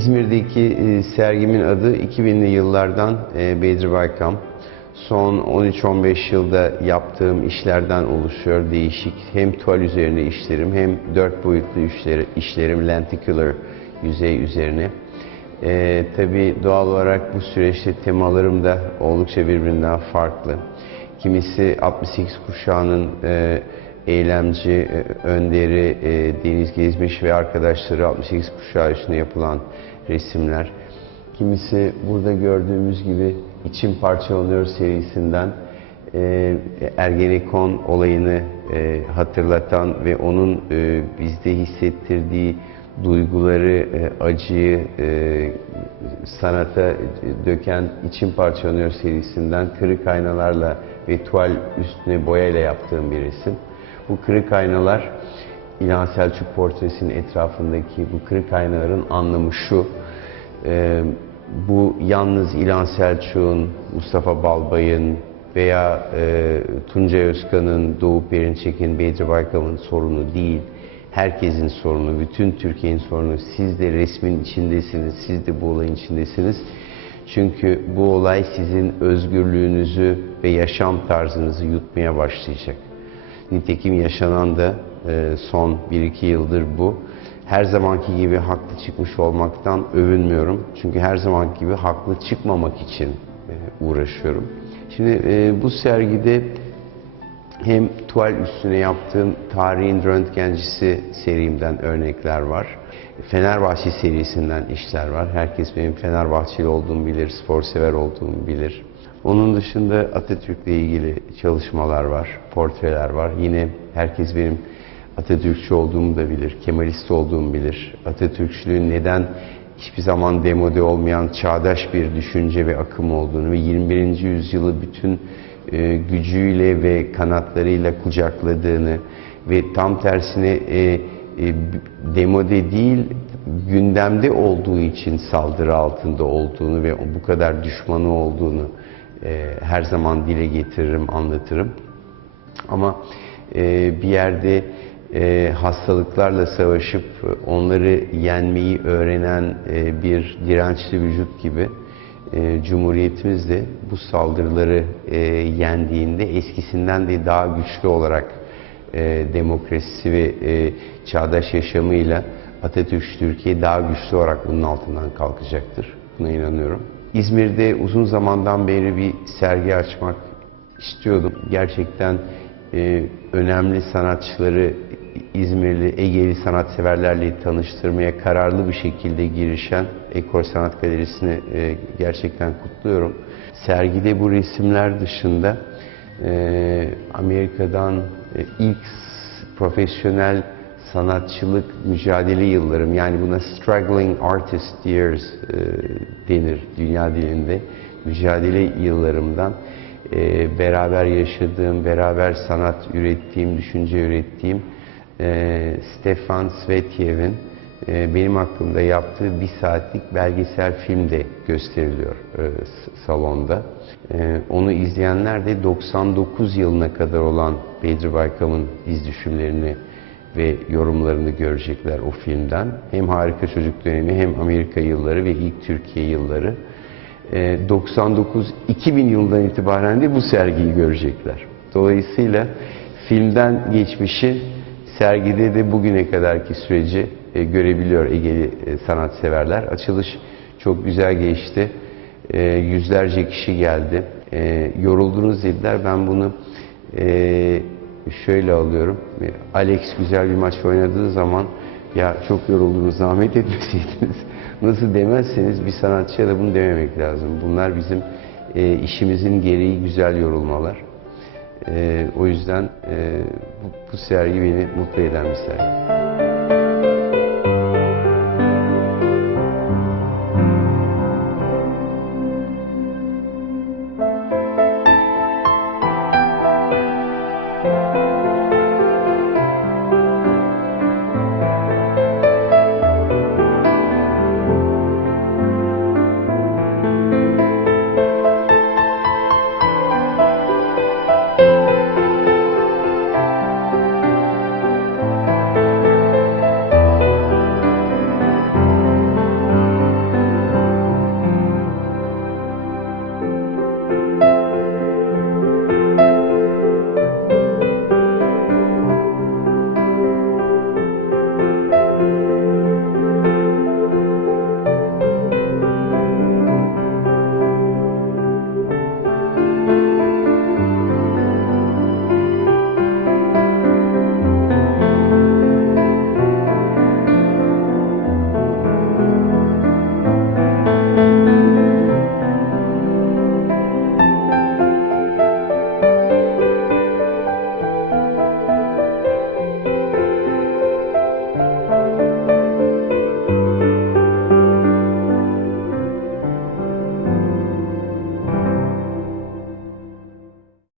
İzmir'deki e, sergimin adı 2000'li yıllardan e, Bedri Baykam. Son 13-15 yılda yaptığım işlerden oluşuyor değişik. Hem tuval üzerine işlerim hem dört boyutlu işleri, işlerim lenticular yüzey üzerine. E, tabii doğal olarak bu süreçte temalarım da oldukça birbirinden farklı. Kimisi 68 kuşağının e, eylemci, e, önderi e, Deniz Gezmiş ve arkadaşları 68 kuşağı için yapılan resimler. Kimisi burada gördüğümüz gibi İçim Parçalanıyor serisinden e, Ergenekon olayını e, hatırlatan ve onun e, bizde hissettirdiği duyguları, e, acıyı e, sanata döken İçim Parçalanıyor serisinden kırık aynalarla ve tuval üstüne boyayla yaptığım bir resim. Bu kırık aynalar İlhan Selçuk portresinin etrafındaki bu kırık aynaların anlamı şu. e, bu yalnız İlhan Selçuk'un, Mustafa Balbay'ın veya e, Tuncay Özkan'ın, Doğu Perinçek'in, Bedri Baykam'ın sorunu değil. Herkesin sorunu, bütün Türkiye'nin sorunu. Siz de resmin içindesiniz, siz de bu olayın içindesiniz. Çünkü bu olay sizin özgürlüğünüzü ve yaşam tarzınızı yutmaya başlayacak. Nitekim yaşanan da son 1-2 yıldır bu. Her zamanki gibi haklı çıkmış olmaktan övünmüyorum. Çünkü her zamanki gibi haklı çıkmamak için e, uğraşıyorum. Şimdi e, bu sergide hem tuval üstüne yaptığım Tarihin Röntgencisi serimden örnekler var. Fenerbahçe serisinden işler var. Herkes benim Fenerbahçeli olduğumu bilir, spor sever olduğumu bilir. Onun dışında Atatürk'le ilgili çalışmalar var, portreler var. Yine herkes benim Atatürkçü olduğumu da bilir, Kemalist olduğumu bilir. Atatürkçülüğün neden hiçbir zaman demode olmayan çağdaş bir düşünce ve akım olduğunu ve 21. yüzyılı bütün e, gücüyle ve kanatlarıyla kucakladığını ve tam tersine e, e, demode değil gündemde olduğu için saldırı altında olduğunu ve bu kadar düşmanı olduğunu e, her zaman dile getiririm, anlatırım. Ama e, bir yerde e, hastalıklarla savaşıp onları yenmeyi öğrenen e, bir dirençli vücut gibi e, Cumhuriyetimiz de bu saldırıları e, yendiğinde eskisinden de daha güçlü olarak e, demokrasisi ve e, çağdaş yaşamıyla Atatürk Türkiye daha güçlü olarak bunun altından kalkacaktır. Buna inanıyorum. İzmir'de uzun zamandan beri bir sergi açmak istiyordum. Gerçekten e, önemli sanatçıları İzmirli, Egeli sanatseverlerle tanıştırmaya kararlı bir şekilde girişen Ekor Sanat Galerisi'ni e, gerçekten kutluyorum. Sergide bu resimler dışında e, Amerika'dan e, ilk profesyonel sanatçılık mücadele yıllarım yani buna struggling artist years e, denir dünya dilinde mücadele yıllarımdan e, beraber yaşadığım, beraber sanat ürettiğim, düşünce ürettiğim e, Stefan Svetiev'in e, benim hakkımda yaptığı bir saatlik belgesel film de gösteriliyor e, salonda. E, onu izleyenler de 99 yılına kadar olan Bedri Baykam'ın iz düşümlerini ve yorumlarını görecekler o filmden. Hem Harika Çocuk dönemi hem Amerika yılları ve ilk Türkiye yılları. E, 99-2000 yılından itibaren de bu sergiyi görecekler. Dolayısıyla filmden geçmişi sergide de bugüne kadarki süreci e, görebiliyor Egeli e, sanatseverler. Açılış çok güzel geçti. E, yüzlerce kişi geldi. E, yoruldunuz dediler. Ben bunu e, şöyle alıyorum. E, Alex güzel bir maç oynadığı zaman ya çok yoruldunuz, zahmet etmeseydiniz. Nasıl demezseniz bir sanatçıya da bunu dememek lazım. Bunlar bizim e, işimizin gereği güzel yorulmalar. E, o yüzden e, bu, bu sergi beni mutlu eden bir sergi.